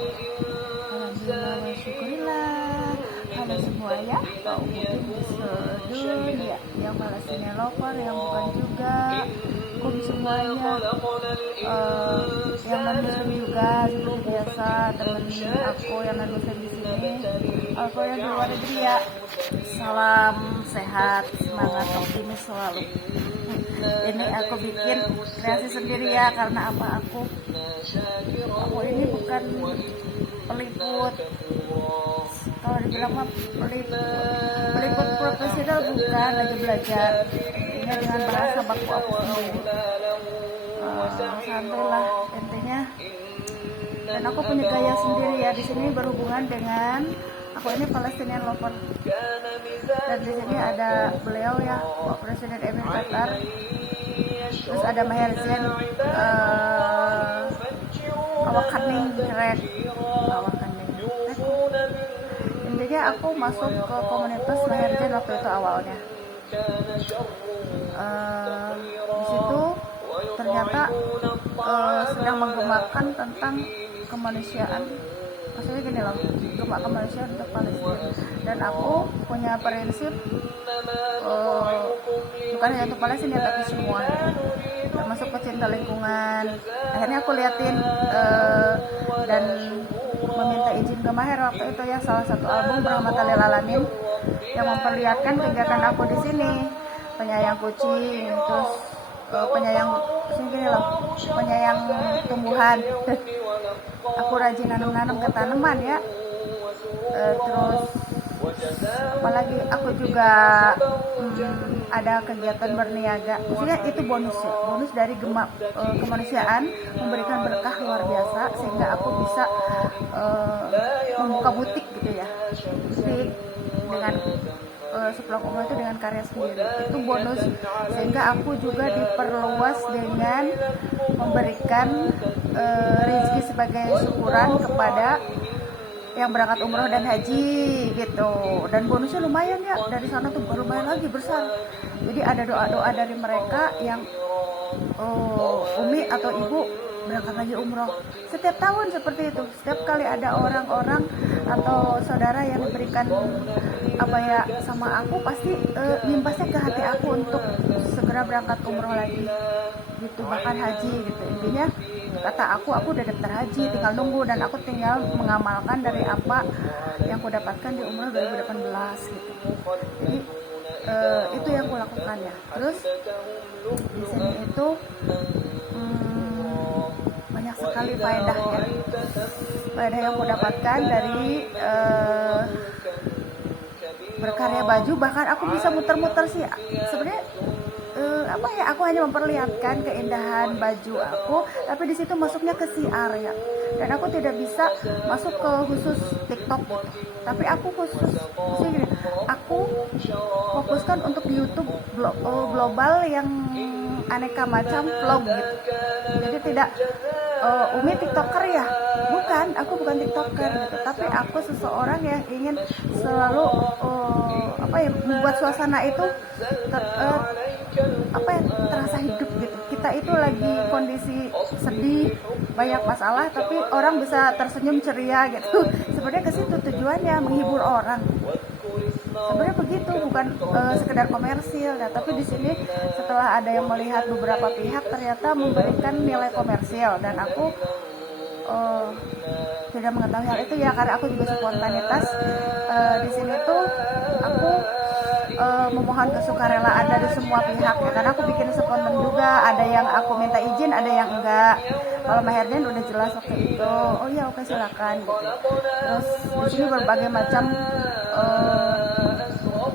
Alhamdulillah wa syukurillah. Halo semua ya, kaum muslim di seluruh dunia, yang Palestina lover, yang bukan juga, kum semuanya, yang non muslim juga seperti biasa, temen aku yang non muslim di sini, aku yang di luar negeri ya. Salam sehat, semangat, optimis selalu. Ini aku bikin kreasi sendiri ya, karena apa, aku ini bukan peliput, kalau dibilang mah peliput profesional bukan, lagi belajar intinya dengan bahasa baku aku sendiri. Santai lah intinya, dan aku punya gaya sendiri ya di sini, berhubungan dengan aku ini Palestinian lover, dan di sini ada beliau ya, Pak Presiden Emir Qatar, terus ada Maher Zain, Awakaning Red. Intinya aku masuk ke komunitas Maher Zain waktu itu awalnya. Di situ ternyata sedang menggemakan tentang kemanusiaan. Maksudnya gini loh, gemak kemanusiaan untuk Palestina. Dan aku punya prinsip bukan hanya untuk Palestina tapi semua, termasuk pecinta lingkungan. Akhirnya aku liatin dan meminta izin ke Maher waktu itu ya, salah satu album Rahmatan lil Alamin yang memperlihatkan kegiatan aku di sini, penyayang kucing, terus penyayang tumbuhan. Aku rajin nanam ke tanaman ya. Terus apalagi aku juga ada kegiatan berniaga. Maksudnya itu bonus ya, bonus dari gemak kemanusiaan, memberikan berkah luar biasa sehingga aku bisa membuka butik gitu ya. Butik dengan sepulang umur itu dengan karya sendiri, itu bonus, sehingga aku juga diperluas dengan memberikan rezeki sebagai syukuran kepada yang berangkat umroh dan haji gitu. Dan bonusnya lumayan ya, dari sana tuh lumayan lagi besar. Jadi ada doa-doa dari mereka yang umi atau ibu berangkat lagi umroh setiap tahun seperti itu. Setiap kali ada orang-orang atau saudara yang diberikan apa ya sama aku, pasti nimbasnya ke hati aku untuk segera berangkat umroh lagi gitu, bahkan haji gitu. Intinya kata aku udah daftar haji, tinggal nunggu, dan aku tinggal mengamalkan dari apa yang aku dapatkan di umroh 2018 gitu. Jadi itu yang aku lakukan ya. Terus di sini itu banyak sekali faedah ya, faedah yang aku dapatkan dari berkarya baju. Bahkan aku bisa muter-muter sih sebenarnya. Aku hanya memperlihatkan keindahan baju aku, tapi di situ masuknya ke siar ya. Dan aku tidak bisa masuk ke khusus TikTok gitu. Tapi aku aku fokuskan untuk di YouTube global yang aneka macam vlog gitu. Jadi tidak Umi TikToker ya, bukan, aku bukan TikToker gitu. Tapi aku seseorang yang ingin selalu membuat suasana itu terasa hidup gitu. Kita itu lagi kondisi sedih, banyak masalah, tapi orang bisa tersenyum ceria gitu. Sebenarnya ke situ tujuannya, menghibur orang. Sebenarnya begitu, bukan sekedar komersil. Nah, tapi di sini setelah ada yang melihat beberapa pihak ternyata memberikan nilai komersil, dan aku tidak mengetahui hal itu ya, karena aku juga spontanitas. Di sini tuh aku memohon kesukarelaan dari semua pihak ya, karena aku bikin spontan juga. Ada yang aku minta izin, ada yang enggak. Kalau Maher Zain udah jelas waktu itu, oh iya oke silakan gitu. Terus di sini berbagai macam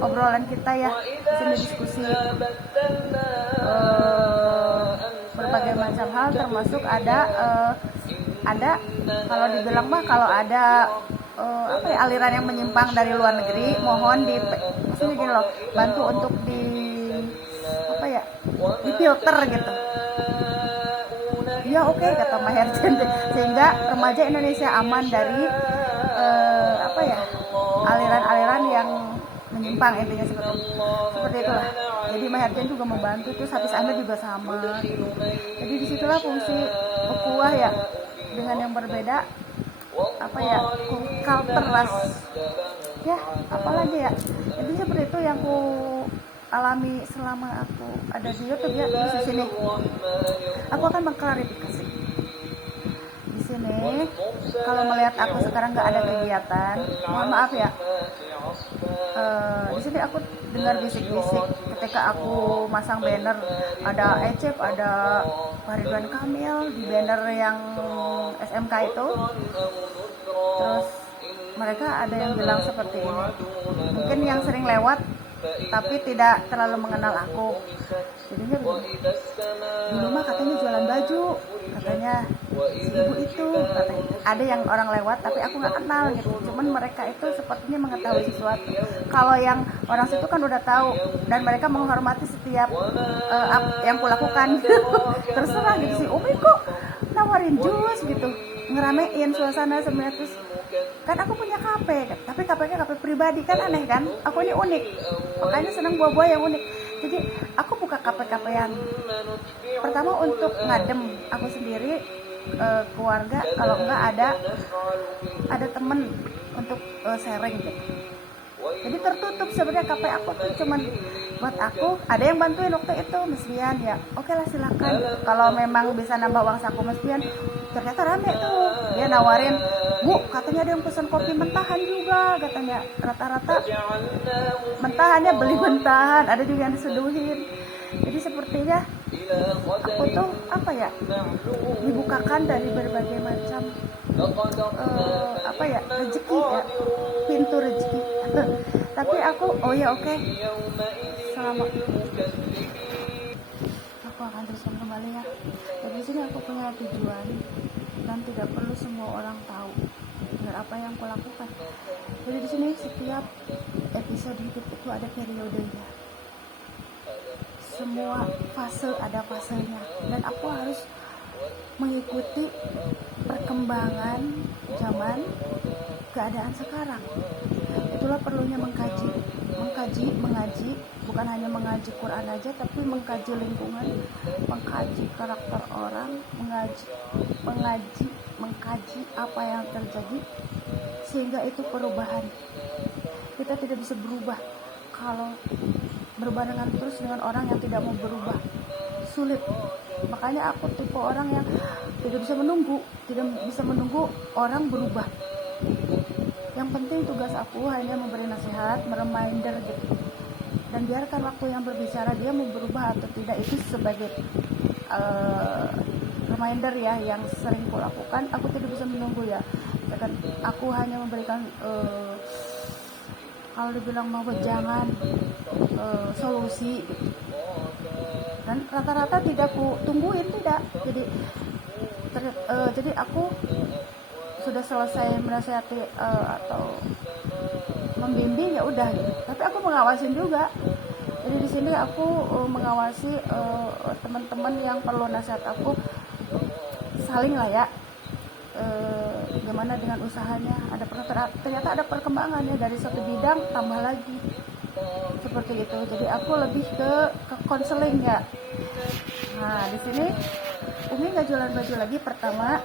obrolan kita ya, di sini diskusi berbagai macam hal, termasuk ada kalau dibilang mah kalau ada aliran yang menyimpang dari luar negeri, mohon maksudnya gini loh, bantu untuk di filter gitu. Ya oke, kata Maher Zain, sehingga remaja Indonesia aman dari aliran-aliran yang menyimpang, intinya seperti itulah. Jadi Maher Zain juga membantu, terus Hafiz Amir juga sama gitu. Jadi disitulah fungsi ukhuwah ya, dengan yang berbeda apa ya, culteras ya, apalagi ya, jadi seperti itu yang aku alami selama aku ada di YouTube ya. Di sini aku akan mengklarifikasi di sini. Kalau melihat aku sekarang nggak ada kegiatan, mohon maaf ya. Di sini aku dengar bisik-bisik ketika aku masang banner, ada Ecep, ada Pak Ridwan Kamil di banner yang SMK itu. Terus mereka ada yang bilang seperti ini, mungkin yang sering lewat tapi tidak terlalu mengenal aku. Jadinya begini, dulu mah katanya jualan baju, katanya si ibu itu, katanya. Ada yang orang lewat tapi aku nggak kenal gitu, cuman mereka itu sepertinya mengetahui sesuatu. Kalau yang orang situ kan udah tahu dan mereka menghormati setiap yang kulakukan. Terserah gitu, si Umi kok nawarin jus gitu, ngeramein suasana sebenarnya. Terus kan aku punya kafe, tapi kafenya kafe pribadi, kan aneh kan, aku ini unik, makanya senang buah-buah yang unik. Jadi aku buka kafe-kafe yang pertama untuk ngadem aku sendiri, keluarga, kalau enggak ada temen untuk sharing gitu. Jadi tertutup sebenarnya kafe aku tuh, cuman buat aku. Ada yang bantuin waktu itu mestian ya, oke lah silakan, kalau memang bisa nambah uang saku mestian. Ternyata rame tuh, dia nawarin, Bu, katanya ada yang pesan kopi mentahan juga, katanya. Rata-rata mentahannya beli mentahan, ada juga yang diseduhin. Jadi sepertinya aku tuh apa ya, dibukakan dari berbagai macam apa ya, rezeki ya, pintu rezeki. Tapi aku oke, selamat, aku akan teruskan kembali ya. Jadi sini aku punya tujuan dan tidak perlu semua orang tahu dengan apa yang aku lakukan. Jadi di sini setiap episode hidup itu ada periodenya, semua fase ada fasenya, dan aku harus mengikuti perkembangan zaman, keadaan sekarang. Itulah perlunya mengaji, bukan hanya mengaji Quran aja, tapi mengkaji lingkungan, mengkaji karakter orang, mengkaji apa yang terjadi, sehingga itu perubahan. Kita tidak bisa berubah kalau berbarengan terus dengan orang yang tidak mau berubah, sulit. Makanya aku tipe orang yang tidak bisa menunggu orang berubah. Yang penting tugas aku hanya memberi nasihat, mereminder gitu, dan biarkan waktu yang berbicara dia mau berubah atau tidak, itu sebagai reminder ya, yang sering kulakukan. Aku tidak bisa menunggu ya, dan aku hanya memberikan kalau dibilang mau jangan solusi gitu. Dan rata-rata tidak aku tungguin, tidak. Jadi aku sudah selesai menasihati atau membimbing ya udah gitu. Tapi aku mengawasin juga. Jadi di sini aku mengawasi teman-teman yang perlu nasihat aku, saling lah ya. Gimana dengan usahanya, ternyata ada perkembangannya dari satu bidang tambah lagi seperti itu. Jadi aku lebih ke konseling ya. Nah di sini Umi nggak jualan baju lagi. Pertama,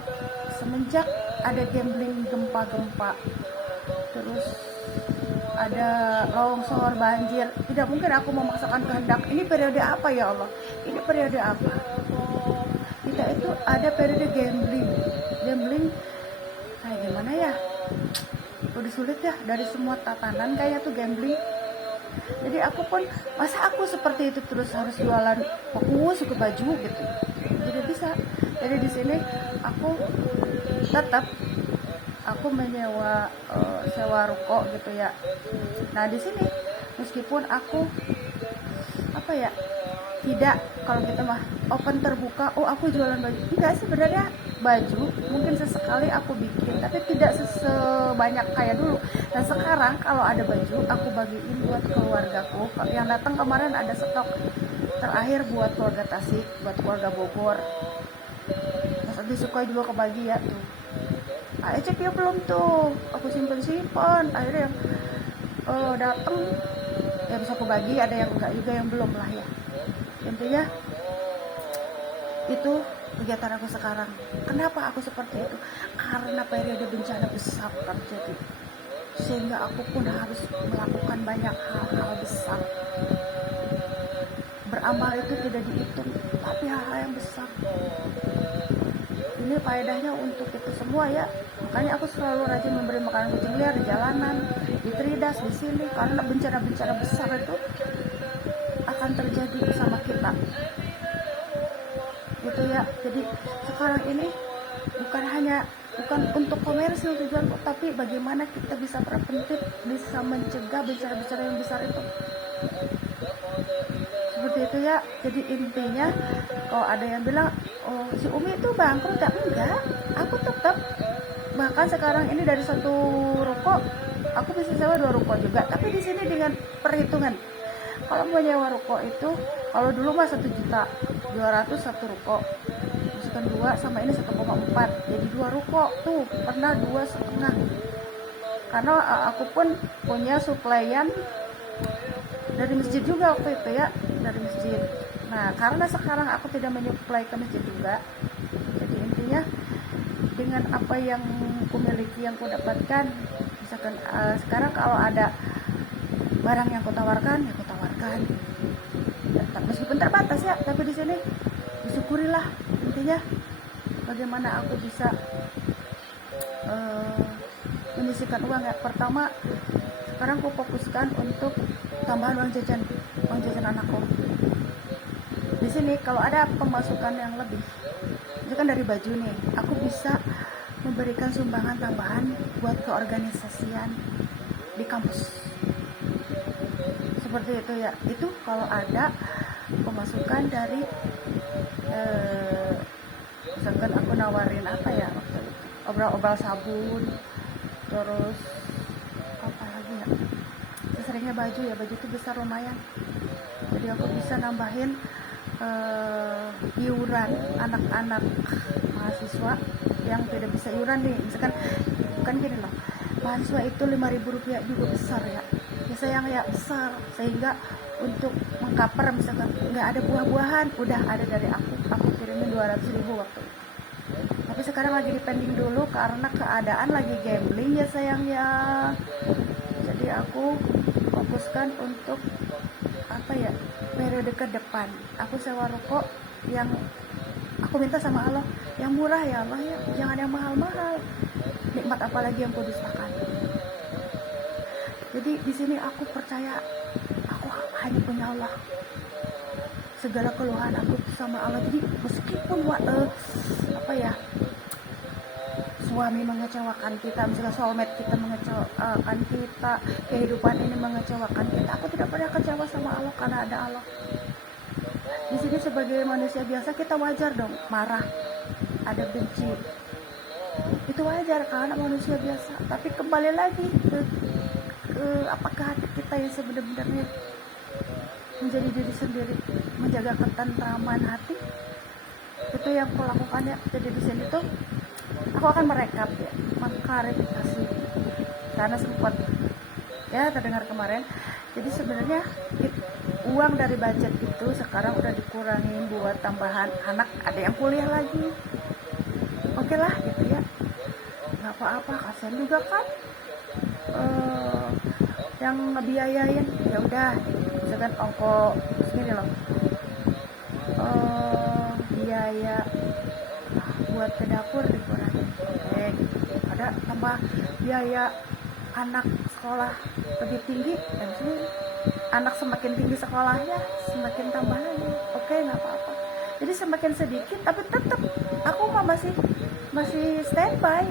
semenjak ada gambling, gempa-gempa, terus ada longsor, banjir, tidak mungkin aku memaksakan kehendak. Ini periode apa ya Allah? Ini periode apa? Kita itu ada periode gambling kayak gimana ya? Udah sulit ya, dari semua tatanan kayak tuh gambling. Jadi aku pun, masa aku seperti itu terus harus jualan fokus ke baju gitu, tidak bisa. Jadi di sini aku tetap menyewa sewa ruko gitu ya. Nah di sini meskipun aku apa ya, tidak, kalau kita mah open terbuka, aku jualan baju, enggak, sebenarnya baju mungkin sesekali aku bikin, tapi tidak sebanyak kayak dulu. Dan sekarang kalau ada baju aku bagiin buat keluargaku. Yang datang kemarin ada stok terakhir buat keluarga Tasik, buat keluarga Bogor. Terus disukai juga kebagi ya tuh. Ecep ya belum tuh, aku simpen. Akhirnya yang datang ya bisa aku bagi, ada yang enggak juga, yang belum lah ya. Intinya itu kegiatan aku sekarang. Kenapa aku seperti itu? Karena periode bencana besar terjadi, sehingga aku pun harus melakukan banyak hal-hal besar. Beramal itu tidak dihitung, tapi hal-hal yang besar. Ini faedahnya untuk kita semua ya. Makanya aku selalu rajin memberi makanan kucing liar di jalanan, di Tridas, di sini, karena bencana-bencana besar itu akan terjadi sama kita. Gitu ya. Jadi sekarang ini bukan untuk komersil tujuanku, tapi bagaimana kita bisa preventif, bisa mencegah bencana-bencana yang besar itu. Seperti itu ya. Jadi intinya, kalau ada yang bilang, oh si Umi itu bangkrut ya, enggak, aku tetap, bahkan sekarang ini dari satu ruko aku bisa sewa 2 ruko juga. Tapi di sini dengan perhitungan, kalau mau nyewa ruko itu, kalau dulu mah 1.200.000 satu ruko, misalkan 2 sama ini 1,4, jadi 2 ruko tuh pernah 2,5, karena aku pun punya suplaian dari masjid juga waktu itu ya, dari masjid. Nah, karena sekarang aku tidak menyuplai ke masjid juga, jadi intinya dengan apa yang aku miliki, yang aku dapatkan, misalkan sekarang kalau ada barang yang aku tawarkan, ya aku tawarkan. Meskipun terbatas ya, tapi di sini disyukurilah. Intinya bagaimana aku bisa menyisihkan uang ya. Pertama, sekarang aku fokuskan untuk tambahan uang jajan anakku. Di sini kalau ada pemasukan yang lebih, itu kan dari baju nih, aku bisa memberikan sumbangan tambahan buat keorganisasian di kampus. Seperti itu ya. Itu kalau ada pemasukan dari misalkan aku nawarin apa ya waktu itu, obral sabun, terus apa lagi ya, seringnya baju ya, baju itu besar lumayan, jadi aku bisa nambahin iuran anak-anak mahasiswa yang tidak bisa iuran nih. Misalkan bukan gini loh, mahasiswa itu Rp5.000 juga besar ya, sayang ya, besar, sehingga untuk mengcover misalkan nggak ada buah-buahan, udah ada dari aku kirimin 200.000 waktu itu. Tapi sekarang lagi dipending dulu karena keadaan lagi gambling ya sayang ya. Jadi aku fokuskan untuk apa ya, periode ke depan aku sewa ruko yang aku minta sama Allah yang murah ya Allah ya, jangan yang mahal-mahal. Nikmat apalagi yang kudustakan. Jadi di sini aku percaya aku hanya punya Allah. Segala keluhan aku sama Allah. Jadi meskipun apa ya, suami mengecewakan kita, misalnya soulmate kita mengecewakan kita, kehidupan ini mengecewakan kita, aku tidak pernah kecewa sama Allah karena ada Allah. Di sini sebagai manusia biasa kita wajar dong marah, ada benci, itu wajar karena manusia biasa. Tapi kembali lagi ke apakah hati kita yang sebenarnya menjadi diri sendiri, menjaga ketentraman hati, itu yang aku lakukan ya. Jadi di sini tuh aku akan merekap ya, mengklarifikasi karena sempat ya terdengar kemarin. Jadi sebenarnya uang dari budget itu sekarang udah dikurangin buat tambahan anak, ada yang kuliah lagi, oke lah gitu ya, nggak apa-apa, kasihan juga kan yang ngebiayain. Ya udah, misalkan ongkos segini loh, biaya buat ke dapur dikurangin, oke. Ada tambah biaya anak sekolah lebih tinggi, dan sini anak semakin tinggi sekolahnya semakin tambah lagi, oke, nggak apa-apa. Jadi semakin sedikit tapi tetap aku mah masih standby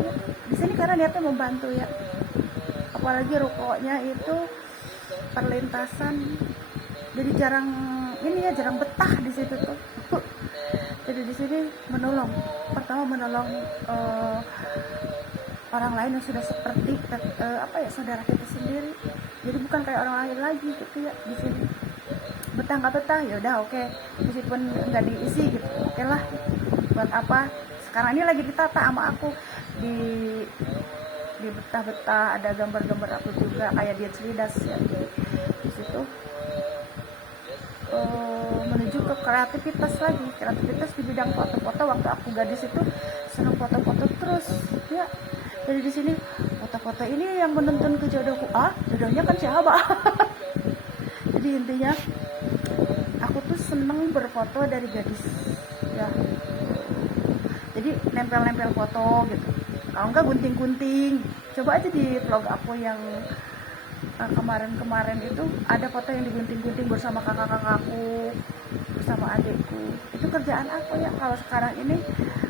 di sini karena niatnya membantu ya. Apalagi rukonya itu perlintasan, jadi jarang betah di situ tuh. Jadi di sini menolong, pertama menolong orang lain yang sudah seperti saudara kita sendiri. Jadi bukan kayak orang lain lagi gitu ya. Di sini betah nggak betah ya udah oke, meskipun nggak diisi gitu, oke lah. Buat apa? Sekarang ini lagi ditata sama aku di betah-betah, ada gambar-gambar aku juga kayak dia Tridas ya di situ. menuju ke kreativitas lagi, kreativitas di bidang foto-foto. Waktu aku gadis itu senang foto-foto terus ya. Jadi di sini foto-foto ini yang menuntun ke jodohku. Jodohnya kan siapa? Jadi intinya aku tuh seneng berfoto dari gadis ya. Jadi nempel-nempel foto gitu, kalau enggak gunting-gunting. Coba aja di vlog aku yang kemarin-kemarin itu ada foto yang digunting-gunting bersama kakak-kakakku, bersama adikku. Itu kerjaan aku ya. Kalau sekarang ini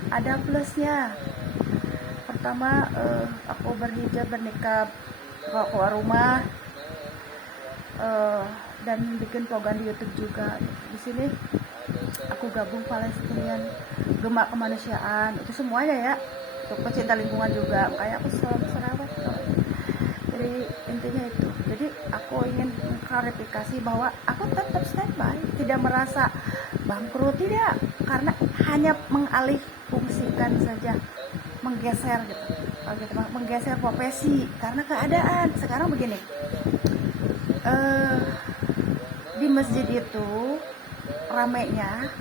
ada plusnya. Pertama aku berhijab, bernikah, keluar rumah, dan bikin vlogan di YouTube juga. Di sini aku gabung Palestinian, Gema Kemanusiaan, itu semuanya ya. Untuk pecinta lingkungan juga, kayak aku selalu serawat. Jadi intinya itu. Jadi aku ingin mengklarifikasi bahwa aku tetap standby, tidak merasa bangkrut, tidak, karena hanya mengalih fungsikan saja, menggeser gitu. Kalau gitu menggeser profesi karena keadaan. Sekarang begini, di masjid itu ramainya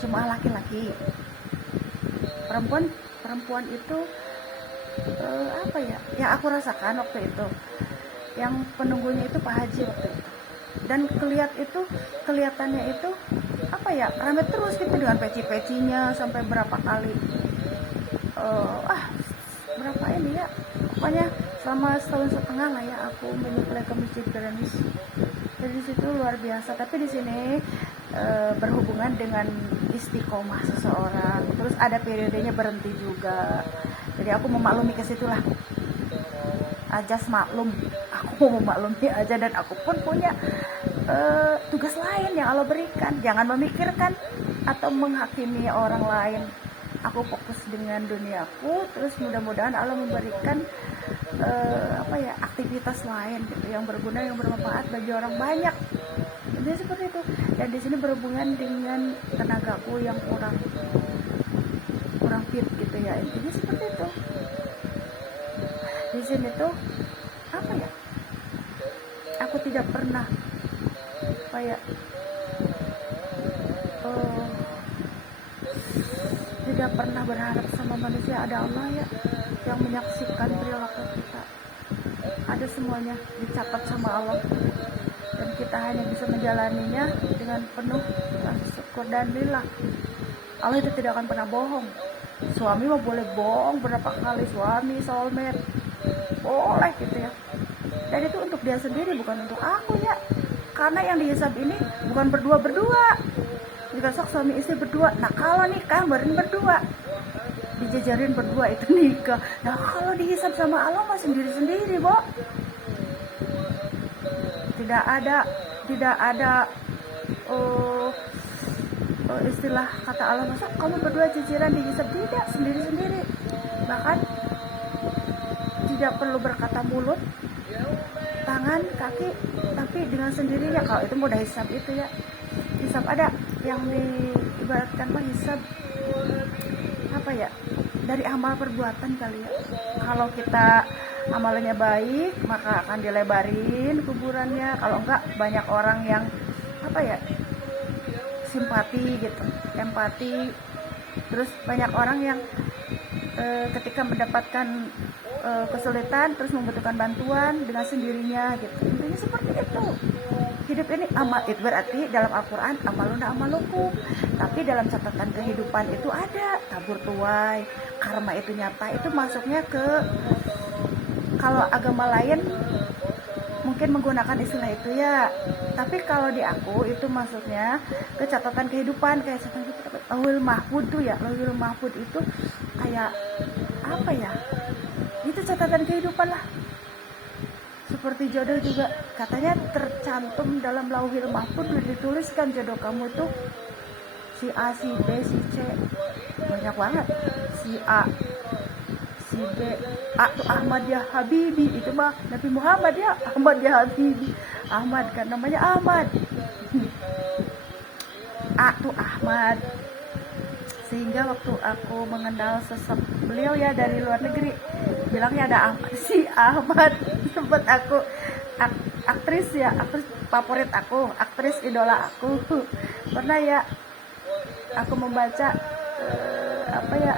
cuma laki-laki. Perempuan itu apa ya, yang aku rasakan waktu itu, yang penunggunya itu Pak Haji waktu itu, dan kelihatannya itu apa ya, ramai terus gitu dengan peci-pecinya sampai berapa kali berapa ini ya, pokoknya selama setahun setengah lah ya aku menyuplai ke Masjid Granis. Jadi di situ luar biasa. Tapi di sini berhubungan dengan istiqomah seseorang, terus ada periodenya berhenti juga. Jadi aku memaklumi ke situ lah, ajas maklum, aku mau memaklumi aja. Dan aku pun punya tugas lain yang Allah berikan. Jangan memikirkan atau menghakimi orang lain. Aku fokus dengan duniaku, terus mudah-mudahan Allah memberikan aktivitas lain gitu, yang berguna, yang bermanfaat bagi orang banyak. Jadi seperti itu. Dan di sini berhubungan dengan tenagaku yang kurang fit gitu ya. Intinya seperti itu. Di sini tuh apa ya? Aku tidak pernah tidak pernah berharap sama manusia. Ada Allah ya yang menyaksikan perilaku kita. Ada semuanya dicatat sama Allah, dan kita hanya bisa menjalaninya dengan penuh syukur dan lillah. Allah itu tidak akan pernah bohong. Suami mah boleh bohong berapa kali, suami soulmate boleh gitu ya. Dan itu untuk dia sendiri, bukan untuk aku ya. Karena yang dihisab ini bukan berdua. Jika sok suami istri berdua, nah kalau nikah bareng berdua, dijajarin berdua itu nikah. Nah kalau dihisab sama Allah mah sendiri-sendiri, Bo. Tidak ada istilah kata Allah, masa kamu berdua cicilan dihisab, tidak, sendiri-sendiri. Bahkan tidak perlu berkata mulut, tangan, kaki, tapi dengan sendirinya. Kalau itu mudah hisab itu ya. Hisab ada yang diibaratkan mah hisab apa ya, dari amal perbuatan kali ya. Kalau kita amalannya baik, maka akan dilebarin kuburannya. Kalau enggak, banyak orang yang simpati gitu, empati. Terus banyak orang yang ketika mendapatkan kesulitan, terus membutuhkan bantuan dengan sendirinya gitu. Intinya seperti itu. Hidup ini amal, itu berarti dalam Al-Quran amaluna amalukum. Tapi dalam catatan kehidupan itu ada tabur tuai, karma itu nyata. Itu masuknya ke, kalau agama lain mungkin menggunakan istilah itu ya. Tapi kalau di aku itu masuknya ke catatan kehidupan, kayak catatan kehidupan. Lauhul Mahfud tuh ya, Lauhul Mahfud itu kayak apa ya? Itu catatan kehidupan lah. Seperti jodoh juga, katanya tercantum dalam Lauhul Mahfud, dituliskan jodoh kamu itu si A, si B, si C, banyak banget. Si A, si B, A tuh Ahmad ya Habibi, itu mah Nabi Muhammad ya, Ahmad ya Habibi. Ahmad kan namanya Ahmad. A tuh Ahmad. Sehingga waktu aku mengenal sosok beliau ya dari luar negeri, bilangnya ada Ahmad, si Ahmad. Sempat aktris ya, aktris favorit aku, aktris idola aku. Pernah ya aku membaca apa ya,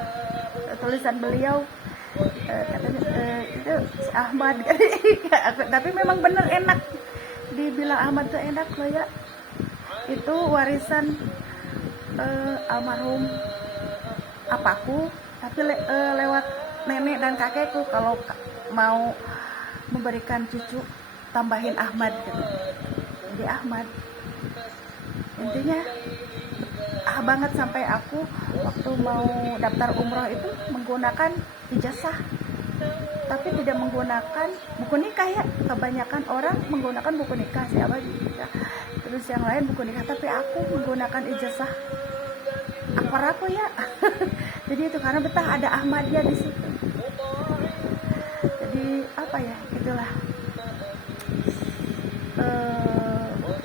tulisan beliau, katanya itu si Ahmad. Tapi memang bener enak, dibilang Ahmad tuh enak loh ya. Itu warisan almarhum apaku, tapi lewat nenek dan kakekku. Kalau mau memberikan cucu tambahin Ahmad gitu, jadi Ahmad. Intinya banget sampai aku waktu mau daftar umroh itu menggunakan ijazah, tapi tidak menggunakan buku nikah ya. Kebanyakan orang menggunakan buku nikah, siapa juga, terus yang lain buku nikah, tapi aku menggunakan ijazah akbar aku ya. Jadi itu karena betah ada Ahmadiyah di situ. Jadi apa ya, itulah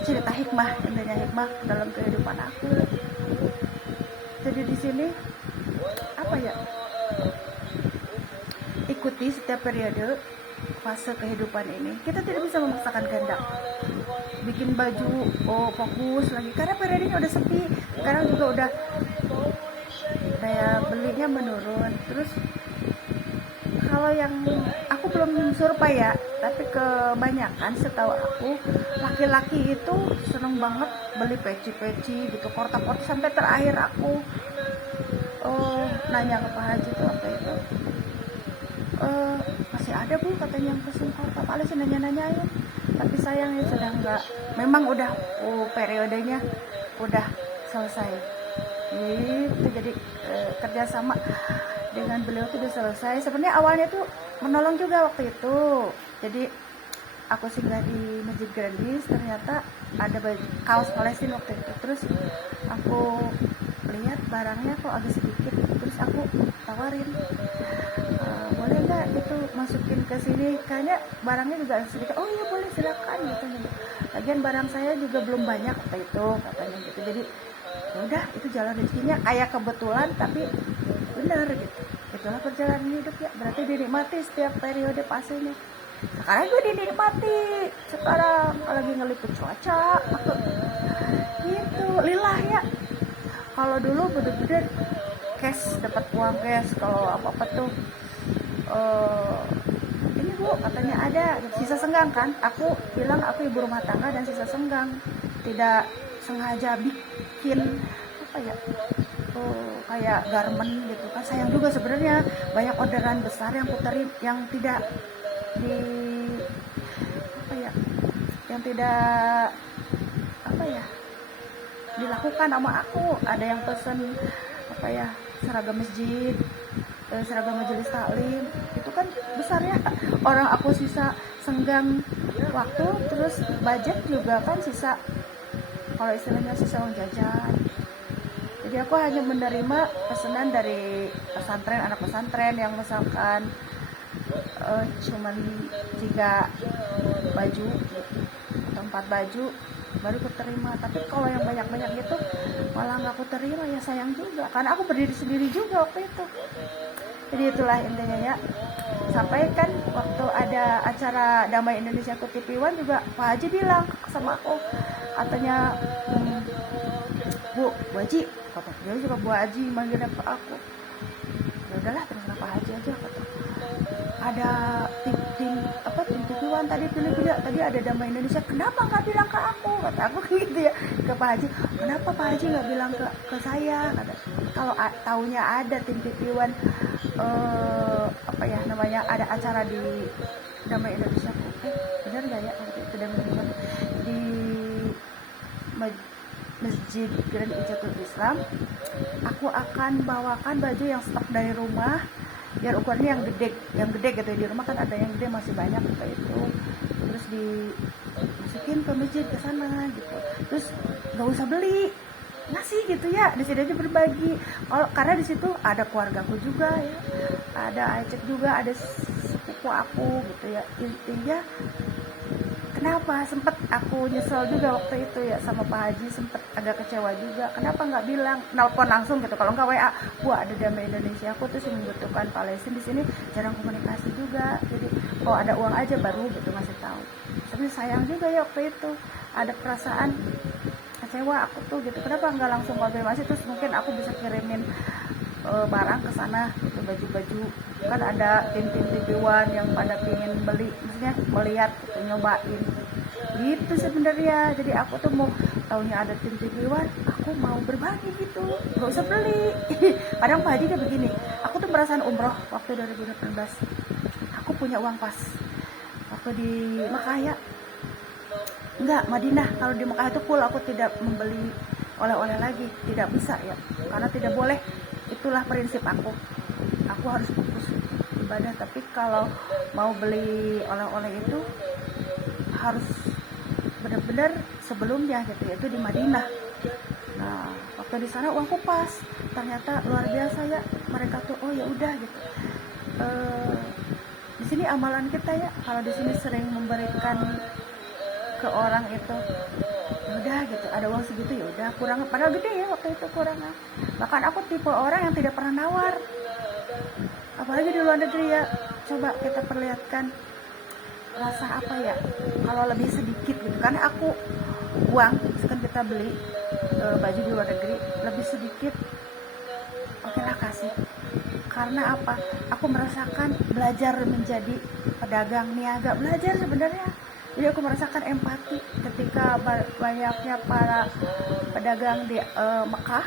cerita hikmah, intinya hikmah dalam kehidupan aku. Jadi di sini apa ya, ikuti setiap periode fase kehidupan ini. Kita tidak bisa memaksakan kehendak. Bikin baju, fokus lagi karena periodenya udah sepi. Sekarang juga udah daya belinya menurun. Terus kalau yang aku belum survei ya, tapi kebanyakan setahu aku laki-laki itu seneng banget beli peci-peci gitu, porta-porta. Sampai terakhir aku nanya ke Pak Haji tuh apa itu, masih ada Bu katanya yang pesen porta. Pak Ali sih nanya-nanyain, tapi sayangnya sudah enggak, memang udah periodenya udah selesai itu. Jadi kerjasama dengan beliau tuh udah selesai. Sebenarnya awalnya tuh menolong juga waktu itu. Jadi aku singgah di Masjid Grandis, ternyata ada kaos Palestina waktu itu. Terus aku lihat barangnya kok agak sedikit, terus aku tawarin, boleh nggak itu masukin ke sini, kayaknya barangnya juga sedikit. Oh iya boleh, silakan gitu. Lagian barang saya juga belum banyak waktu itu, katanya gitu. Jadi ya udah, itu jalan rezekinya, kayak kebetulan tapi benar gitu. Itulah perjalanan hidup ya, berarti dinikmati setiap periode fasenya. Sekarang gue dinikmati, sekarang lagi ngeliput cuaca gitu, lillah ya. Kalau dulu bener-bener cash, dapat uang cash. Kalau apa-apa tuh ini Bu katanya ada sisa senggang kan, aku bilang aku ibu rumah tangga dan sisa senggang, tidak sengaja bikin apa ya, kayak garment gitu kan. Sayang juga sebenarnya, banyak orderan besar yang puterin yang tidak di apa ya, yang tidak apa ya dilakukan sama aku. Ada yang pesen apa ya, seragam masjid, seragam majelis taklim, itu kan besar ya. Orang aku sisa senggang waktu, terus budget juga kan sisa, kalau istilahnya sisa uang jajan. Jadi aku hanya menerima pesanan dari pesantren, anak pesantren yang misalkan cuman 3 baju atau 4 baju baru keterima. Tapi kalau yang banyak-banyak gitu malah nggak aku terima, ya sayang juga karena aku berdiri sendiri juga waktu itu. Jadi itulah intinya ya. Sampai kan waktu ada acara Damai Indonesia ke TV One juga Pak Haji bilang sama aku, katanya Bu Haji, kata dia juga Bu Haji manggilnya ke aku. Ya udahlah, terus Pak Haji aja, kata. Ada tim TV One tadi pilih-pilih, tadi ada Damai Indonesia, kenapa nggak bilang ke aku, kata aku gitu ya ke Pak Haji. Kenapa Pak Haji nggak bilang ke saya, kata. Kalau taunya ada tim TV One apa ya namanya, ada acara di Damai Indonesia, benar nggak ya waktu itu Damai Indonesia di Masjid Grand Ijatul Islam, aku akan bawakan baju yang stok dari rumah, biar ukurannya yang gede gitu. Di rumah kan ada yang gede masih banyak kayak itu, terus dimasukin ke masjid ke sana gitu. Terus nggak usah beli nasi gitu ya, di sini aja berbagi. Karena di situ ada keluargaku juga ya, ada Aceh juga, ada sepupu aku gitu ya. Intinya kenapa sempet aku nyesel juga waktu itu ya sama Pak Haji, sempet agak kecewa juga. Kenapa nggak bilang, nelpon langsung gitu, kalau nggak WA, Bu ada Damai Indonesia, aku tuh sih membutuhkan Palestina di sini, jarang komunikasi juga. Jadi kalau ada uang aja baru gitu ngasih tahu. Tapi sayang juga ya waktu itu ada perasaan kecewa aku tuh gitu, kenapa nggak langsung konfirmasi, terus mungkin aku bisa kirimin barang ke sana gitu, baju-baju kan ada tim-tim TV1 yang pada pingin beli, maksudnya melihat gitu, nyobain gitu sebenarnya. Jadi aku tuh mau taunya ada tim TV1, aku mau berbagi gitu, nggak usah beli. Kadang Pak Haji kayak begini, aku tuh perasaan umroh waktu 2018, aku punya uang pas waktu di Makkah ya, enggak Madinah. Kalau di Makkah itu full, aku tidak membeli oleh-oleh lagi, tidak bisa ya, karena tidak boleh. Itulah prinsip aku harus fokus ibadah. Tapi kalau mau beli oleh-oleh itu harus benar-benar sebelumnya gitu, yaitu di Madinah. Nah waktu di sana uangku pas, ternyata luar biasa ya mereka tuh. Oh ya udah gitu, di sini amalan kita ya, kalau di sini sering memberikan ke orang itu udah gitu, ada uang segitu ya udah, kurang padahal gede ya waktu itu kurang. Bahkan aku tipe orang yang tidak pernah nawar, apalagi di luar negeri ya. Coba kita perlihatkan rasa apa ya kalau lebih sedikit gitu, karena aku uang misalkan kita beli baju di luar negeri lebih sedikit, oke lah kasih. Karena apa, aku merasakan belajar menjadi pedagang niaga, belajar sebenarnya. Jadi aku merasakan empati ketika banyaknya para pedagang di Mekah,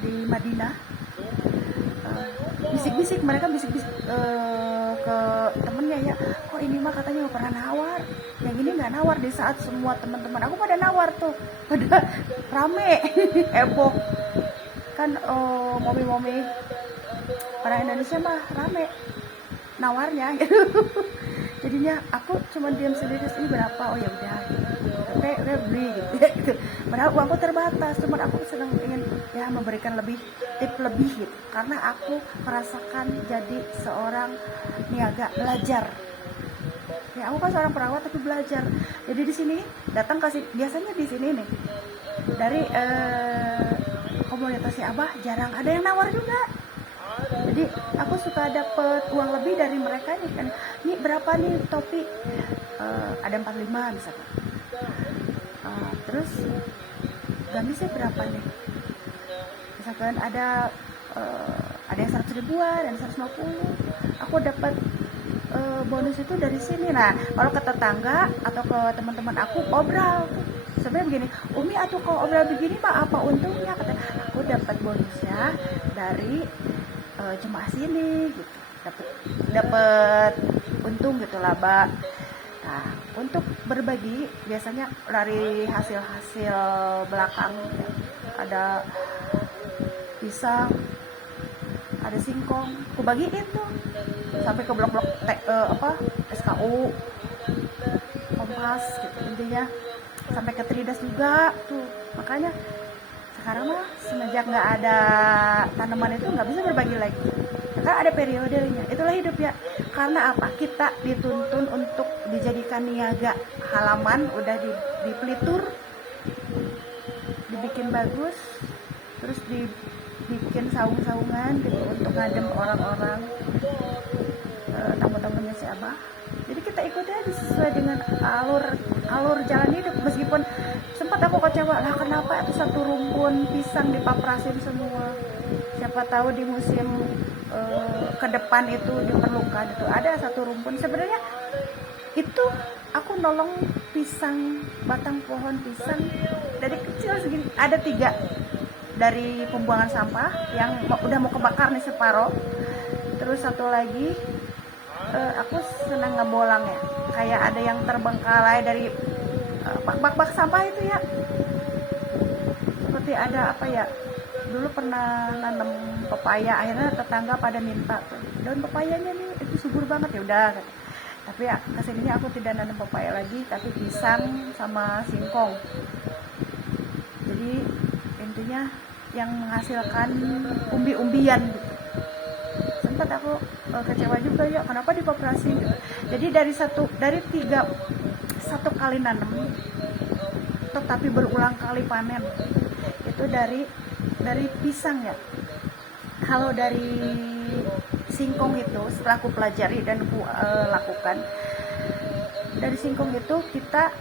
di Madinah, bisik-bisik, mereka bisik-bisik ke temennya ya, kok ini mah katanya nggak pernah nawar, yang ini nggak nawar. Di saat semua teman-teman aku pada nawar tuh, pada rame heboh kan, momi-momi orang Indonesia mah rame nawarnya gitu. Jadinya aku cuma diam sendiri, ini berapa, oh ya udah udah beli gitu. Padahal uangku terbatas, cuma aku sedang ingin ya memberikan lebih, tip lebih gitu, karena aku merasakan jadi seorang niaga, belajar ya. Aku kan seorang perawat tapi belajar. Jadi di sini datang kasih, biasanya di sini nih dari komunitasnya Abah jarang ada yang nawar juga. Jadi aku suka dapet uang lebih dari mereka nih kan. Ini berapa nih topi? Ada 45 misalkan. Terus gamisnya berapa nih? Misalkan ada yang 100 ribuan, ada yang 150. Aku dapat bonus itu dari sini. Nah kalau ke tetangga atau ke teman-teman aku obral, sebenarnya begini, Umi atau kalau obral begini mah apa untungnya? Kata aku dapat bonusnya dari jemaah sini gitu, dapat untung gitu laba. Nah untuk berbagi biasanya dari hasil belakang ya, ada pisang, ada singkong, aku bagiin tuh sampai ke blok-blok SKU, Kompas gitu intinya, sampai ke Tridas juga tuh. Makanya sekarang mah semenjak nggak ada tanaman itu nggak bisa berbagi lagi, karena ada periodenya. Itulah hidup ya. Karena apa, kita dituntun untuk dijadikan niaga. Halaman udah dipelitur, dibikin bagus, terus dibikin saung-saungan gitu untuk ngadem orang-orang, tamu-tamunya si Abah. Jadi kita ikuti aja sesuai dengan alur jalan hidup. Meskipun sempat aku kecewa lah, kenapa itu satu rumpun pisang dipaprasin semua. Siapa tahu di musim ke depan itu diperlukan, itu ada satu rumpun. Sebenarnya itu aku nolong pisang, batang pohon pisang dari kecil segini, ada 3 dari pembuangan sampah yang udah mau kebakar nih separoh. Terus satu lagi aku senang ngebolang ya, kayak ada yang terbengkalai dari bak-bak sampah itu ya. Seperti ada apa ya, dulu pernah nanam pepaya, akhirnya tetangga pada minta tuh, daun pepayanya nih itu subur banget, ya udah. Tapi ya kesininya aku tidak nanam pepaya lagi, tapi pisang sama singkong. Jadi intinya yang menghasilkan umbi-umbian gitu. Sempat aku kecewa juga ya, kenapa dikoperasi gitu. Jadi dari 1 kali nanam tetapi berulang kali panen, itu dari pisang ya. Kalau dari singkong itu, setelah aku pelajari dan aku lakukan, dari singkong itu kita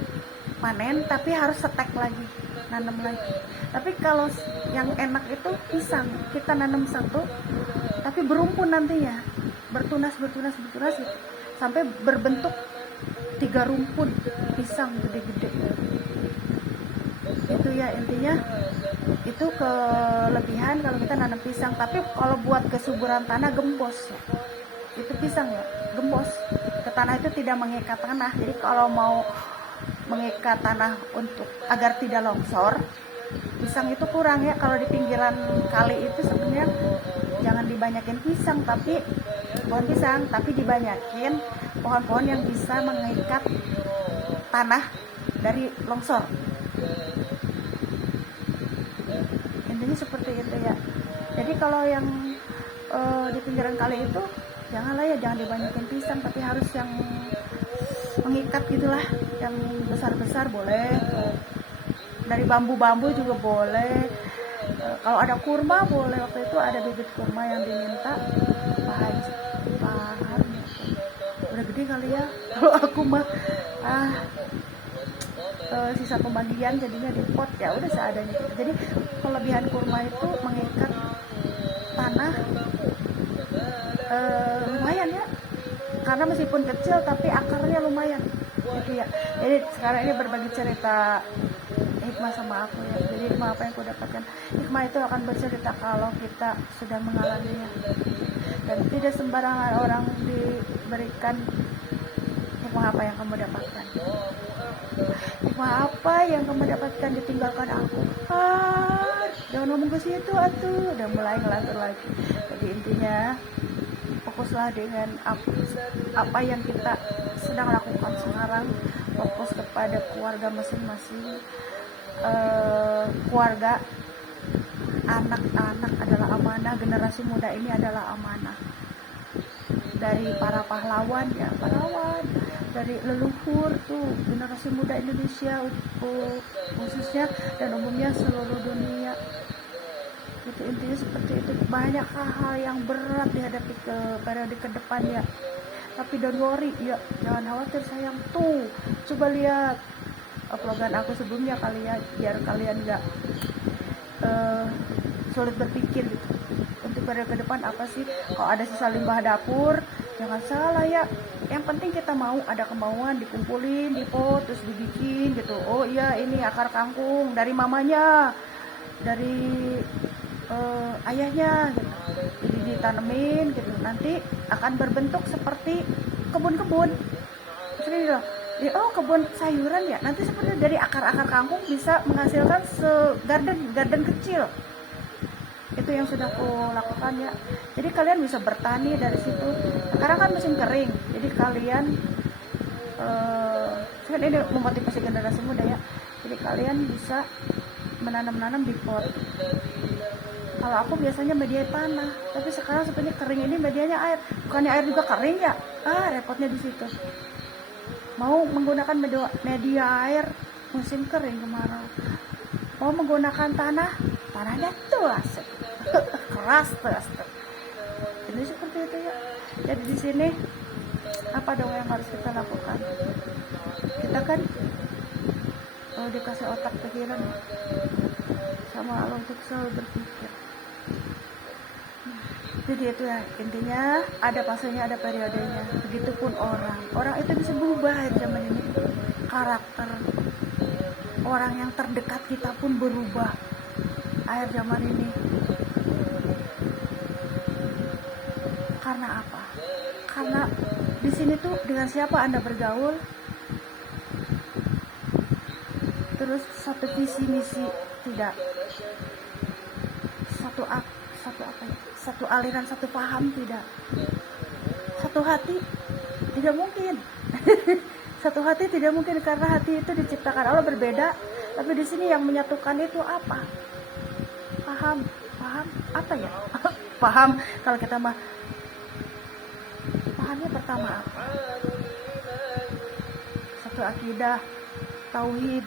panen tapi harus setek lagi, nanam lagi. Tapi kalau yang enak itu pisang, kita nanam satu tapi berumpun nantinya, bertunas gitu, sampai berbentuk 3 rumpun pisang gede-gede. Itu ya intinya, itu kelebihan kalau kita nanam pisang. Tapi kalau buat kesuburan tanah gembos ya, itu pisang ya gembos ke tanah, itu tidak mengikat tanah. Jadi kalau mau mengikat tanah untuk agar tidak longsor, pisang itu kurang ya. Kalau di pinggiran kali itu sebenarnya jangan dibanyakin pisang, tapi pohon pisang, tapi dibanyakin pohon-pohon yang bisa mengikat tanah dari longsor. Intinya seperti itu ya. Jadi kalau yang di pinggiran kali itu janganlah ya, jangan dibanyakin pisang, tapi harus yang mengikat gitulah, yang besar-besar boleh, dari bambu-bambu juga boleh. Kalau ada kurma boleh, waktu itu ada bibit kurma yang diminta Pak Haji, udah gede kali ya. Kalau aku mah sisa pembagian jadinya di pot, ya udah seadanya gitu. Jadi kelebihan kurma itu mengikat tanah lumayan ya, karena meskipun kecil tapi akarnya lumayan gitu ya. Jadi sekarang ini berbagi cerita hikmah sama aku ya. Jadi hikmah apa yang aku dapatkan, hikmah itu akan bercerita kalau kita sudah mengalaminya, dan tidak sembarangan orang diberikan hikmah apa yang kamu dapatkan. Hikmah apa yang kamu dapatkan ditinggalkan aku? Jangan ngomong ke situ atuh, udah mulai ngelantur lagi. Jadi intinya fokuslah dengan apa yang kita sedang lakukan sekarang, fokus kepada keluarga masing-masing. Keluarga, anak-anak adalah amanah, generasi muda ini adalah amanah dari para pahlawan ya, dari leluhur tuh, generasi muda Indonesia khususnya dan umumnya seluruh dunia. Itu intinya seperti itu. Banyak hal-hal yang berat dihadapi ke periode ke depan ya, tapi don't worry ya, jangan khawatir sayang. Tuh coba lihat uploadan aku sebelumnya kali ya, biar kalian gak sulit berpikir gitu. Untuk periode ke depan apa sih, kalau ada sisa limbah dapur jangan salah ya, yang penting kita mau, ada kemauan, dikumpulin di pot terus dibikin gitu. Oh iya, ini akar kangkung dari mamanya, dari ayahnya gitu, jadi ditanemin gitu, nanti akan berbentuk seperti kebun-kebun. Jadi oh kebun sayuran ya, nanti seperti dari akar-akar kangkung bisa menghasilkan garden kecil. Itu yang sudah aku lakukan ya. Jadi kalian bisa bertani dari situ. Sekarang kan musim kering, jadi kalian ini memotivasi generasi muda ya. Jadi kalian bisa menanam di pot. Kalau aku biasanya media tanah, tapi sekarang sepertinya kering ini medianya air. Bukannya air juga kering ya? Repotnya di situ. Mau menggunakan media air musim kering kemarau, mau menggunakan tanahnya tuh keras tuh. Jadi seperti itu ya. Jadi di sini apa dong yang harus kita lakukan? Kita kan dikasih otak pikiran sama Allah untuk selalu berpikir. Jadi itu ya intinya, ada fasenya, ada periodenya. Begitupun orang itu bisa berubah zaman ini. Karakter orang yang terdekat kita pun berubah akhir zaman ini. Karena apa? Karena di sini tuh dengan siapa Anda bergaul, terus satu visi misi tidak, satu aliran, satu paham tidak, satu hati tidak mungkin. Satu hati tidak mungkin, karena hati itu diciptakan Allah berbeda, tapi di sini yang menyatukan itu apa? Paham apa ya? Paham, kalau kita mah pahamnya pertama apa? Satu akidah, tauhid,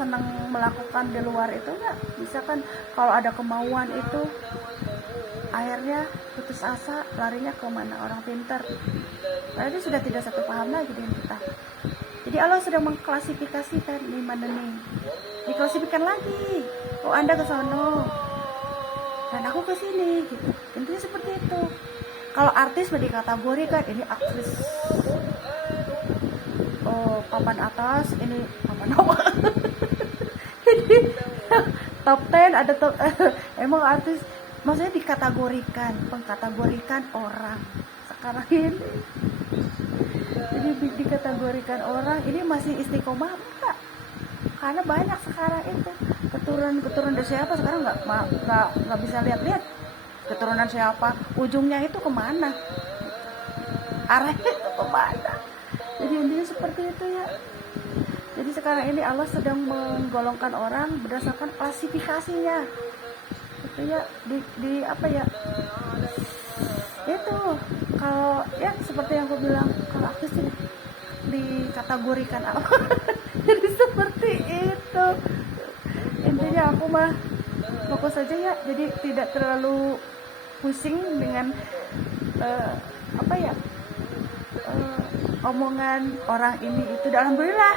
senang melakukan di luar itu enggak. Misalkan kalau ada kemauan itu akhirnya putus asa, larinya ke mana orang pintar. Berarti sudah tidak satu paham lagi dengan kita. Jadi Allah sudah mengklasifikasikan di mana nih, diklasifikkan lagi. Oh, Anda ke sono dan aku ke sini gitu. Intinya seperti itu. Kalau artis dikategorikan ini aktris papan atas, ini papan bawah. Jadi top 10 ada top emang artis maksudnya pengkategorikan orang sekarang ini. Jadi dikategorikan orang ini masih istiqomah enggak? Karena banyak sekarang itu keturunan dari siapa sekarang nggak bisa lihat keturunan siapa, ujungnya itu kemana, arahnya itu kemana. Jadi intinya seperti itu ya. Jadi sekarang ini Allah sedang menggolongkan orang berdasarkan klasifikasinya itu ya, di apa ya, itu kalau ya seperti yang aku bilang, kalau artis dikategorikan apa. Jadi seperti itu intinya. Aku mah fokus aja ya, jadi tidak terlalu pusing dengan apa ya, omongan orang ini itu. Dan alhamdulillah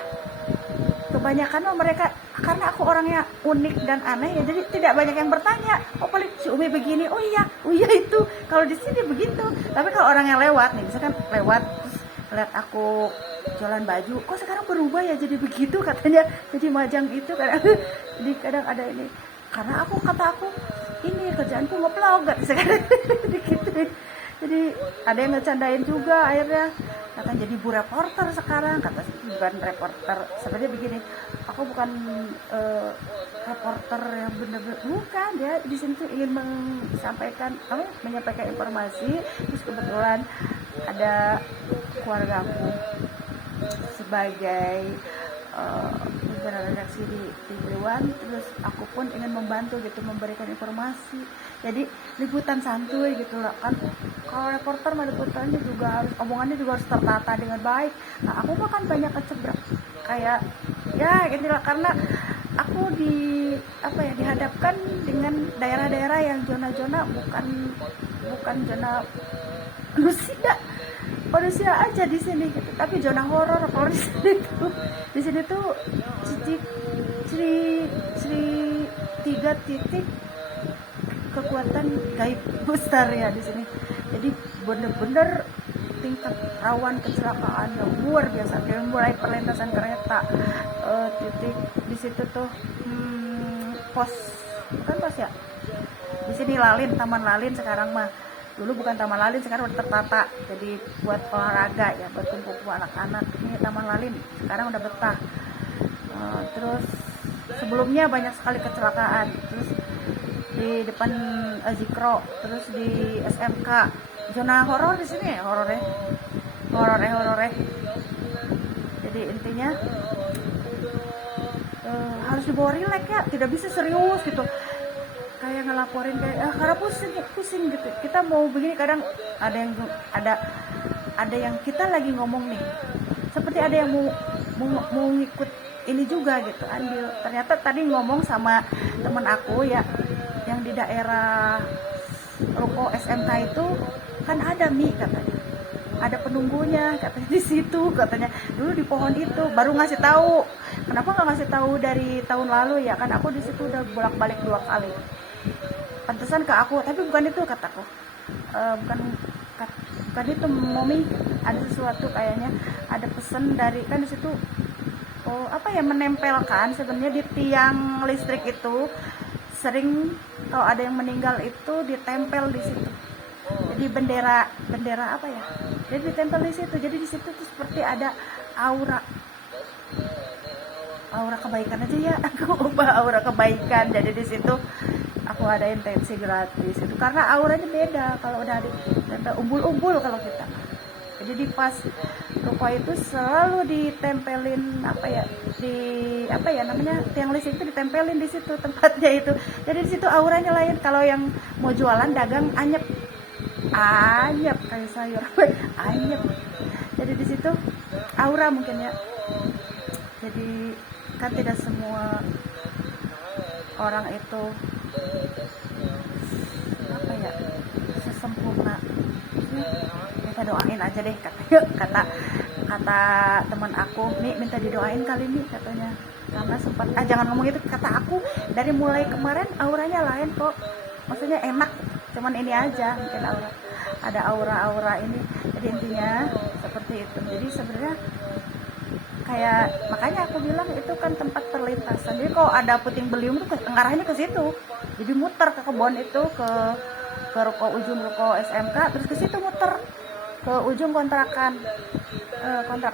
kebanyakan mereka, karena aku orangnya unik dan aneh ya, jadi tidak banyak yang bertanya, oh paling si Umi begini, oh iya itu kalau di sini begitu. Tapi kalau orang yang lewat nih, misalkan lewat terus lihat aku jualan baju, kok sekarang berubah ya jadi begitu katanya, jadi majang gitu kadang. Jadi kadang ada ini, karena kata aku ini kerjaanku ngeblog gak sekarang. Gitu. Jadi ada yang ngecandain juga, akhirnya kata jadi bu reporter sekarang, kata bukan reporter sebenarnya begini, aku bukan reporter yang benar-benar, bukan, dia di sini tuh ingin menyampaikan informasi. Terus kebetulan ada keluarga aku sebagai pimpinan redaksi di Dewan, terus aku pun ingin membantu gitu, memberikan informasi. Jadi liputan santuy gitu lah kan. Kalau reporter mah liputannya juga harus, omongannya juga harus tertata dengan baik. Nah aku mah kan banyak kecebrak kayak ya gitu lah, karena aku dihadapkan dengan daerah-daerah yang zona-zona bukan zona manusia aja di sini gitu, tapi zona horor. Kalau di sini tuh ciri 3 titik kekuatan gaib besar ya di sini. Jadi bener-bener tingkat rawan kecelakaan yang luar biasa, dari mulai perlintasan kereta, titik di situ tuh pos, bukan pos ya, di sini Taman Lalin sekarang mah. Dulu bukan Taman Lalin, sekarang udah tertata jadi buat olahraga ya, buat kumpul anak-anak. Ini Taman Lalin sekarang udah betah. Terus sebelumnya banyak sekali kecelakaan. Terus di depan Zikro, terus di SMK, zona horor di sini ya, horor. Jadi intinya harus dibawa rileks ya, tidak bisa serius gitu. Kayak ngelaporin kayak karena pusing gitu. Kita mau begini, kadang ada yang kita lagi ngomong nih, seperti ada yang mau ngikut ini juga gitu, ambil. Ternyata tadi ngomong sama temen aku ya, yang di daerah ruko SMK itu kan ada mie katanya, ada penunggunya katanya di situ, katanya dulu di pohon itu. Baru ngasih tahu, kenapa nggak ngasih tahu dari tahun lalu ya, kan aku di situ udah bolak-balik 2 kali. Pantesan ke aku, tapi bukan itu kataku, bukan itu Momi, ada sesuatu kayaknya, ada pesan dari, kan di situ menempelkan sebenarnya di tiang listrik itu sering kalau ada yang meninggal itu ditempel di situ. Jadi bendera apa ya? Jadi ditempel di situ. Jadi di situ tuh seperti ada aura kebaikan aja ya. Aku ubah aura kebaikan. Jadi di situ aku ada intensi gratis itu karena auranya beda kalau udah ditempel umbul-umbul kalau kita. Jadi di pas ruko itu selalu ditempelin tiang listrik itu ditempelin di situ tempatnya itu. Jadi di situ auranya lain. Kalau yang mau jualan dagang anyep kayak sayur anyep. Jadi di situ aura mungkin ya. Jadi kan tidak semua orang itu ya, sesempurna. Kita doain aja deh, kata kata teman aku, nih minta didoain kali nih katanya, karena sempat jangan ngomong itu, kata aku dari mulai kemarin auranya lain kok, maksudnya enak, cuman ini aja mungkin ada aura ini. Jadi intinya seperti itu. Jadi sebenarnya kayak, makanya aku bilang itu kan tempat perlintasan. Jadi kalau ada puting beliung tuh ngarahnya ke situ, jadi muter ke kebun itu, ke ujung ruko SMK, terus ke situ muter ke ujung kontrakan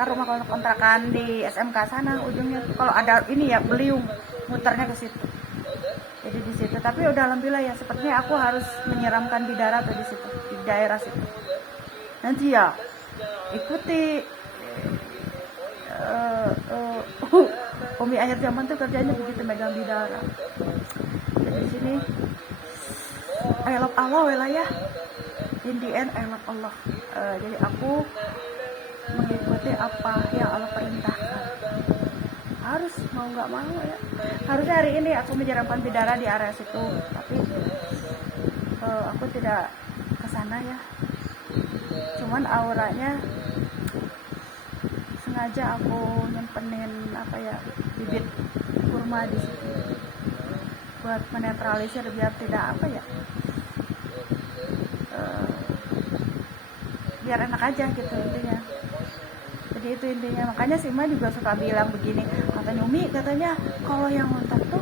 rumah kontrakan di SMK sana ujungnya. Kalau ada ini ya beliung, muternya ke situ. Jadi di situ. Tapi udah alhamdulillah ya, sepertinya aku harus menyiramkan bidara tuh di situ, di daerah situ. Nanti ya ikuti Umi akhir zaman tuh kerjanya begitu, megang bidara. Jadi di sini I love Allah wilayah. In the end I love Allah. Jadi aku mengikuti apa yang Allah perintahkan. Harus mau nggak mau ya. Harusnya hari ini aku menyiramkan bidara di area situ, tapi aku tidak kesana ya. Cuman auranya sengaja aku nyimpenin apa ya, bibit kurma di situ buat menetralisir biar tidak apa ya, biar enak aja gitu intinya. Jadi itu intinya. Makanya si Ma juga suka bilang begini, katanya Umi, katanya kalau yang ngontrak tuh,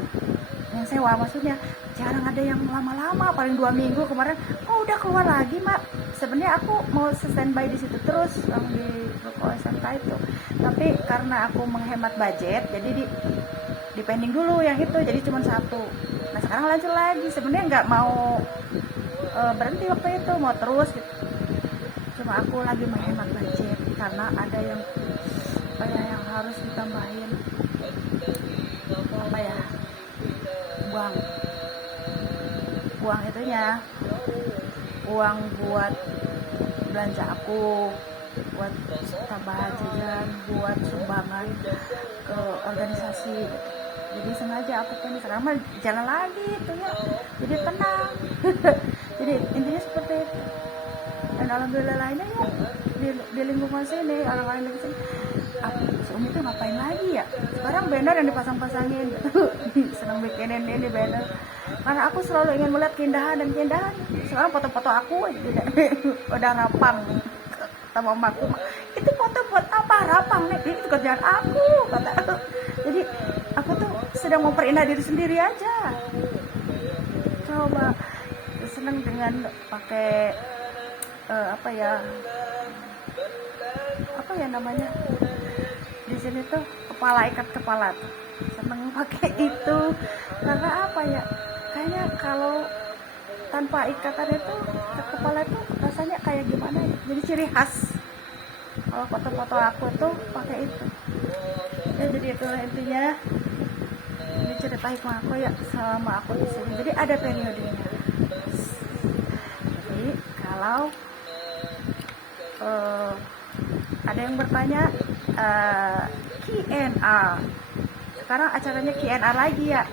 yang sewa maksudnya, jarang ada yang lama-lama, paling 2 minggu. Kemarin udah keluar lagi Mak. Sebenarnya aku mau standby di situ terus yang di ruko SMK itu, tapi karena aku menghemat budget, jadi di pending dulu yang itu, jadi cuma 1. Nah sekarang lanjut lagi. Sebenarnya nggak mau berhenti waktu itu, mau terus gitu. Cuma aku lagi menghemat budget karena ada yang kayak yang harus ditambahin apa ya, uang itunya, uang buat belanja aku, buat tambahan jajan, buat sumbangan ke organisasi. Jadi sengaja aku kan sekarang mah jalan lagi itu ya, jadi tenang. Jadi intinya seperti itu. Dan alhamdulillah lainnya ya di lingkungan sini, orang-orang di sini, Umi tuh ngapain lagi ya, sekarang banner yang dipasang-pasangin senang bikinin ini banner, karena aku selalu ingin melihat keindahan. Sekarang foto-foto aku udah rapang sama emakku, itu foto buat apa rapang nih, itu kerjaan aku, kata aku. Jadi aku tuh sedang memperindah diri sendiri aja, coba seneng dengan pakai apa ya namanya di sini tuh, ikat kepala tuh seneng pakai itu, karena apa ya, kayaknya kalau tanpa ikatan itu ke kepala itu rasanya kayak gimana ya, jadi ciri khas. Kalau foto-foto aku tuh pakai itu ya. Jadi itu intinya, ini cerita hikmah aku ya selama aku di sini. Jadi ada periodenya. Jadi kalau ada yang bertanya Q&A, sekarang acaranya Q&A lagi ya.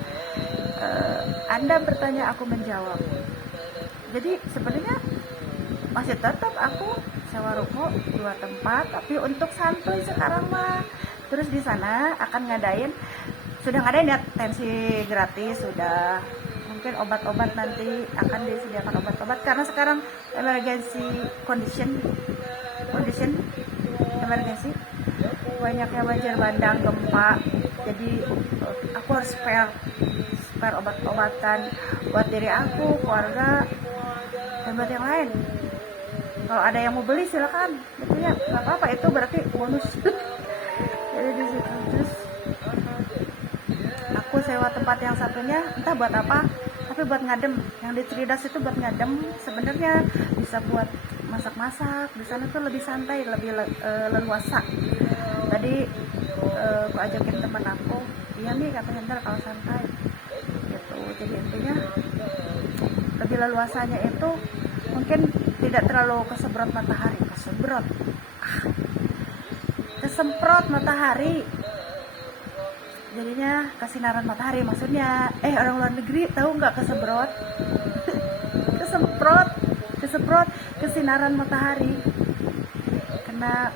Anda bertanya, aku menjawab. Jadi sebenarnya masih tetap aku sewa ruko 2 tempat, tapi untuk santuy sekarang mah. Terus di sana akan sudah ngadain ya tensi gratis, sudah. Mungkin obat-obat nanti akan disediakan obat-obat, karena sekarang emergency condition emergency, banyaknya banjir bandang, gempa. Jadi aku harus spare obat-obatan buat diri aku, keluarga, dan buat yang lain. Kalau ada yang mau beli silakan, gitu ya, nggak apa-apa, itu berarti bonus. Jadi di situ. Terus aku sewa tempat yang satunya entah buat apa, tapi buat ngadem. Yang di Tridas itu buat ngadem, sebenarnya bisa buat masak-masak. Di sana tuh lebih santai, lebih leluasa. Tadi aku ajakin teman aku, iya nih katanya, ntar kalau santai gitu. Jadi intinya lebih leluasanya itu mungkin tidak terlalu kesemprot matahari, jadinya kesinaran matahari maksudnya. Orang luar negeri tahu nggak kesemprot kesemprot kesinaran matahari. Karena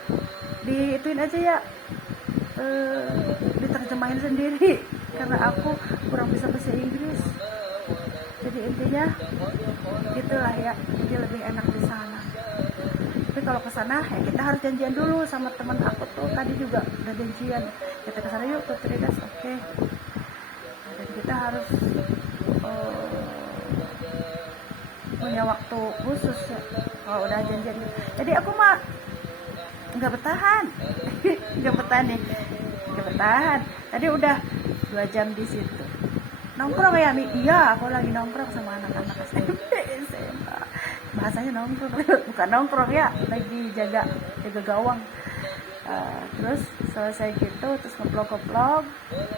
diituin aja ya, diterjemahin sendiri karena aku kurang bisa bahasa Inggris. Jadi intinya gitulah ya, jadi lebih enak di sana. Tapi kalau ke sana ya kita harus janjian dulu sama teman aku tuh, tadi juga udah janjian kita ke sana yuk ke Tridas, oke. Dan kita harus punya waktu khusus ya kalau udah janjian gitu. Jadi aku mah nggak bertahan nggak bertahan. Tadi udah 2 jam di situ nongkrong ya Mi. Iya, aku lagi nongkrong sama anak-anak SMP SMA, bahasanya nongkrong bukan nongkrong ya, lagi jaga gawang. Terus selesai gitu terus ngeplog,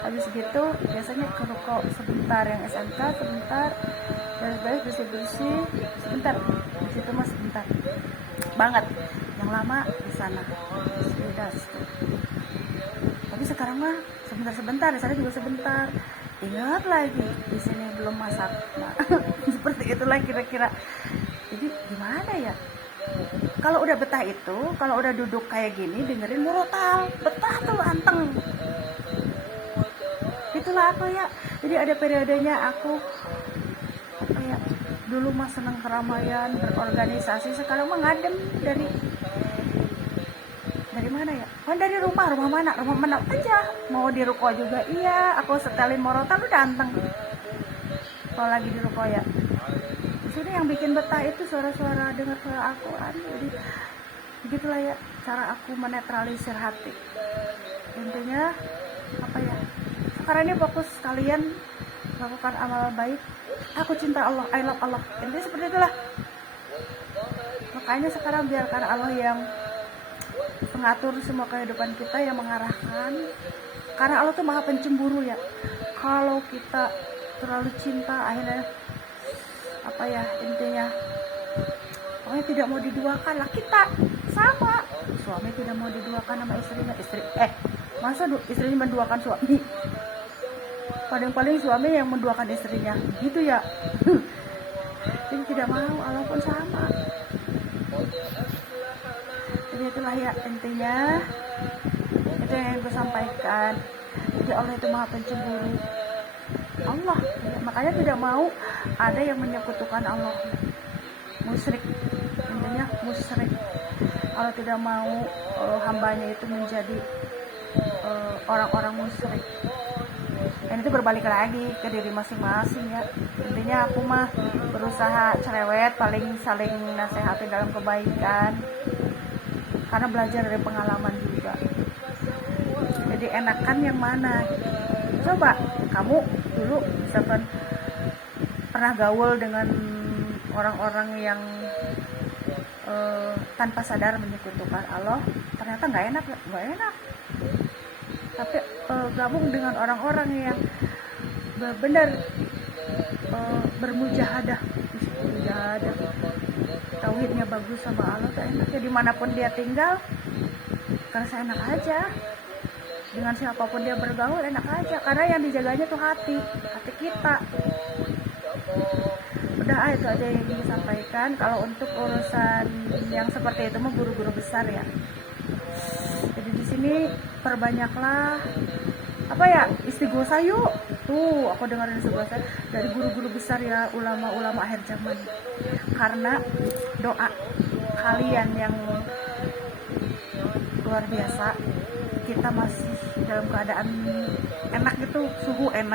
habis gitu biasanya ke ruko sebentar, yang SMK sebentar, beres-beres bersih-bersih sebentar, di situ mas sebentar banget, yang lama di sana sudah. Tapi sekarang mah sebentar, di sana juga sebentar. Ingat lagi di sini belum masak. Nah, seperti itulah kira-kira. Jadi gimana ya? Kalau udah betah itu, kalau udah duduk kayak gini dengerin murotal, betah tuh anteng. Itulah aku ya. Jadi ada periodenya aku apa ya? Dulu mah seneng keramaian, berorganisasi, sekarang mah ngadem dari mana ya? Dari rumah mana aja. Mau di ruko juga iya, aku setelin morotan udah anteng. Kalau lagi di ruko ya. Di sini yang bikin betah itu suara-suara, dengar suara Al-Quran. Jadi begitulah ya cara aku menetralisir hati. Intinya apa ya? Sekarang ini fokus kalian melakukan amal baik. Aku cinta Allah, I love Allah. Intinya seperti itulah. Makanya sekarang biarkan Allah yang mengatur semua kehidupan kita, yang mengarahkan. Karena Allah tuh maha pencemburu ya. Kalau kita terlalu cinta akhirnya apa ya, intinya pokoknya tidak mau diduakan lah. Kita sama, suami tidak mau diduakan sama istrinya, masa istrinya menduakan suami? Paling suami yang menduakan istrinya gitu ya. Jadi tidak mau, Allah pun sama. Jadi itulah ya intinya, itu yang gue sampaikan. Jadi Allah itu maha pencemburu. Allah ya, makanya tidak mau ada yang menyekutukan Allah, musyrik. Intinya musyrik. Allah tidak mau hambanya itu menjadi orang-orang musyrik. Dan itu berbalik lagi ke diri masing-masing ya. Intinya aku mah berusaha cerewet, paling saling nasihati dalam kebaikan, karena belajar dari pengalaman juga. Jadi enakan yang mana gitu. Coba kamu dulu misalkan pernah gaul dengan orang-orang yang tanpa sadar menyekutukan Allah, ternyata nggak enak. Tapi gabung dengan orang-orang yang benar bermujahadah, tauhidnya bagus sama Allah, tuh enak ya. Dimanapun dia tinggal, karena saya enak aja. Dengan siapapun dia bergaul enak aja, karena yang dijaganya tuh hati kita. Udah itu aja yang ingin disampaikan. Kalau untuk urusan yang seperti itu mah guru-guru besar ya. Jadi di sini perbanyaklah apa ya, istighosa yuk. Tuh aku dengerin istighosa dari guru-guru besar ya, ulama-ulama akhir zaman. Karena doa kalian yang luar biasa, kita masih dalam keadaan enak gitu, suhu enak.